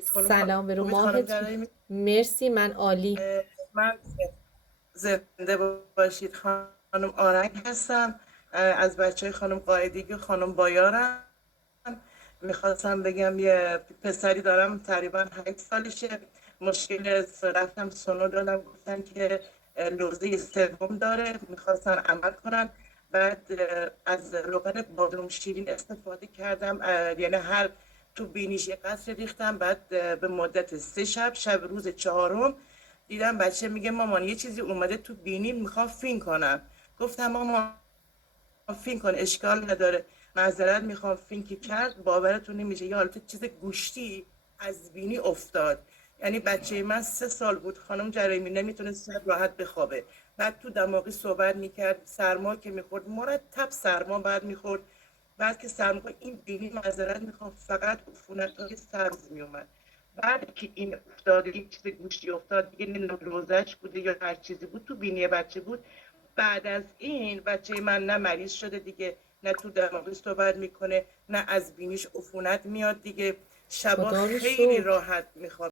باشید. سلام به رو خوبید خانم ماهت. جراحی؟ مرسی، من عالی. من زنده باشید. خانم آرنگ هستم، از بچه های خانم قاعدگی و خانم بایارم. میخواستم بگم یه پسری دارم تقریبا 8 سالشه. مشکل رفتم سونو دادم، گفتن که لوزه سوم داره، میخواستن عمل کنن. بعد از روغن بادرم شیرین استفاده کردم، یعنی هر تو بینیش یه قطره ریختم. بعد به مدت 3 شب، شب روز چهارم دیدم بچه میگه مامان یه چیزی اومده تو بینی، میخوام فین کنم. گفتم مامان فین کن، اشکال نداره، معذرت میخوام. فین که کرد باورتون نمیشه یه حالت چیز گوشتی از بینی افتاد. یعنی بچه من 3 سال بود خانم جراحی، نمیتونست شب راحت بخوابه. بعد تو دماغی صحبت میکرد، سرما که میخورد مرتب سرما بعد میخورد. بعد که سرما این بینی، معذرت میخوام، فقط عفونت های سبز میومد. بعد که این افتاد، این چیز گوشتی افتاد دیگه، نمیدونم روزش بوده یا هر چیزی بود تو بینی بچه بود. بعد از این بچه من نه مریض شده دیگه، نه تو دماغش صحبت میکنه، نه از بینیش عفونت میاد دیگه. شبا خدا رو خیلی شکر. راحت میخواد.